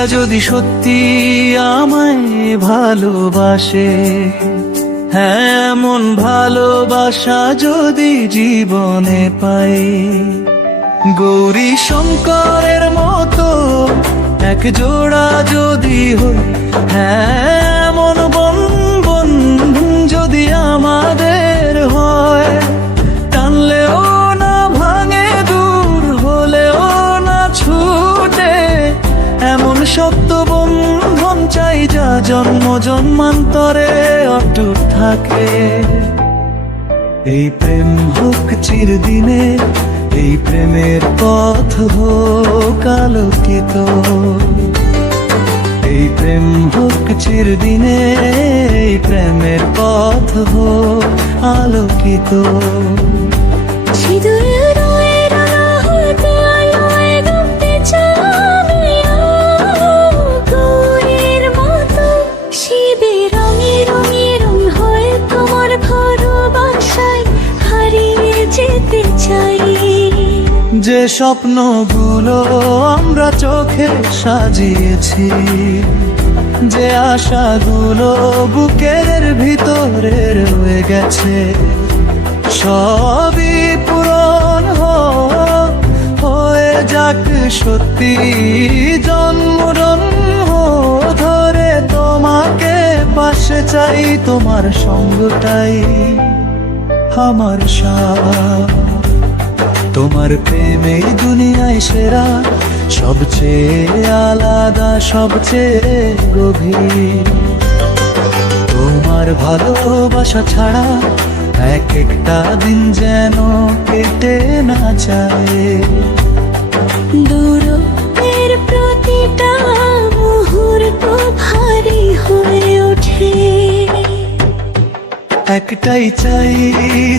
প্রিয়া যদি সত্যি আমায় ভালোবাসে, হ্যাঁ এমন ভালোবাসা যদি জীবনে পাই, গৌরী শঙ্করের মতো এক জোড়া যদি হই, হ্যাঁ এমন বন্ধন যদি আমাদের হয়, টানলেও না ভাঙে, দূর হলেও না ছুটে, এমন শক্ত বন্ধন চাই যা জন্ম জন্মান্তরে অটুট থাকে। এই প্রেম হোক চিরদিনে, এই প্রেমের পথ হোক আলোকিত, এই প্রেম হোক চিরদিনে, এই প্রেমের পথ হোক আলোকিত। যে স্বপ্নগুলো আমরা চোখে সাজিয়েছি, যে আশাগুলো বুকের ভিতরে রয়ে গেছে, সবই পূরণ হয়ে যাক সত্যি। জন্মজন্ম ধরে তোমাকে পাশে চাই, তোমার সঙ্গটাই আমার সাথ। তোমার প্রেমে দুনিয়ায় সেরা, সবচেয়ে আলাদা, সবচেয়ে গভীর। তোমার ভালোবাসা ছাড়া এক একটা দিন যেন কেটে না যায়। দূরের প্রতিটা মুহূর্ত ভারী হয়ে ওঠে, একটাই চাই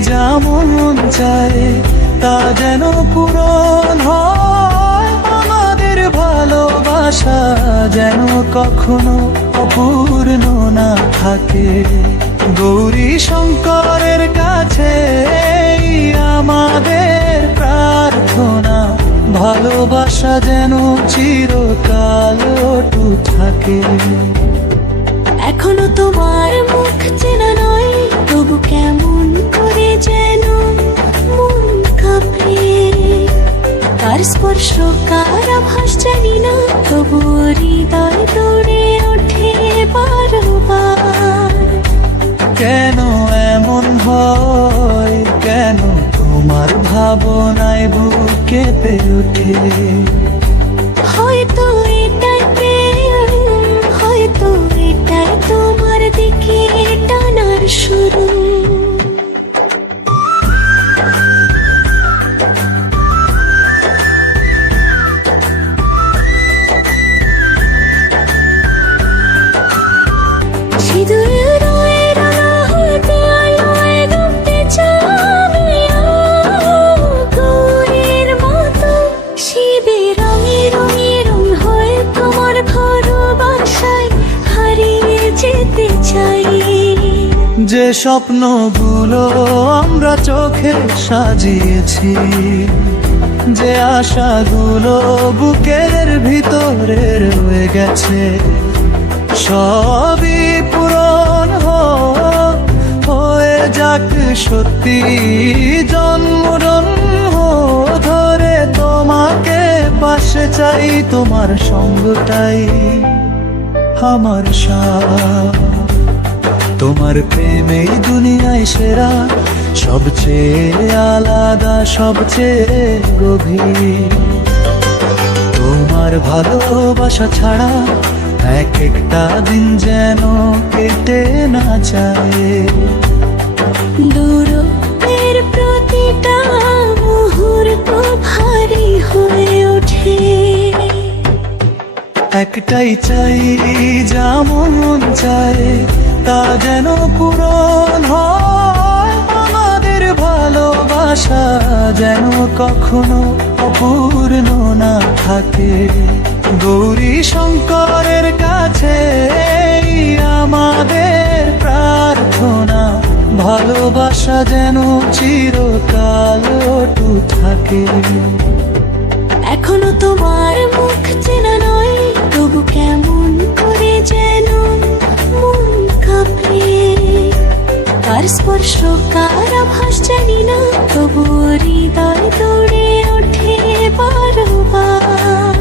যা মন চায় তা যেন পূরণ হয়, আমাদের ভালোবাসা যেন কখনো অপূর্ণ না থাকে। গৌরী শঙ্করের কাছে আমাদের প্রার্থনা, ভালোবাসা যেন চিরকাল অটুট থাকে। এখনো তোমার মুখ চেনা নয়, তবু কেমন করে যেন মন কাঁপে। তার স্পর্শ কার আভাস জানি না, তবু হৃদয় দৌড়ে ওঠে বারবার। কেন এমন হয়, কেন তোমার ভাবনায় বুক কেঁপে ওঠে? হয়তো এটাই প্রেম, হয়তো এটাই তোমার দিকে টানার শুরু। যে স্বপ্নগুলো আমরা চোখে সাজিয়েছি, যে আশাগুলো বুকের ভিতরে রয়ে গেছে, সবই পূরণ হয়ে যাক সত্যি। জন্মজন্ম ধরে তোমাকে পাশে চাই, তোমার সঙ্গটাই আমার সাথ। তোমার প্রেমে দুনিয়ায় সেরা, সবচেয়ে আলাদা, সবচেয়ে গভীর। তোমার ভালোবাসা ছাড়া এক একটা দিন যেন কেটে না যায়। দূরের প্রতিটা মুহূর্ত ভারী হয়ে ওঠে, একটাই চাই যা মন চায় তা যেন পূরণ হয়, আমাদের ভালোবাসা যেন কখনো অপূর্ণ না থাকে। গৌরী শঙ্করের কাছে আমাদের প্রার্থনা, ভালোবাসা যেন চিরকাল অটুট থাকে। এখনো তোমার মুখ চেনা নয়, তবু কেমন করে যেন মন কাঁপে। কার স্পর্শ কার আভাস জানি না, তবু হৃদয় দৌড়ে ওঠে বারবার।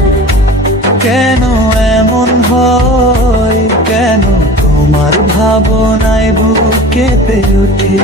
কেন এমন হয়, কেন তোমার ভাবনায় বুক কেঁপে ওঠে।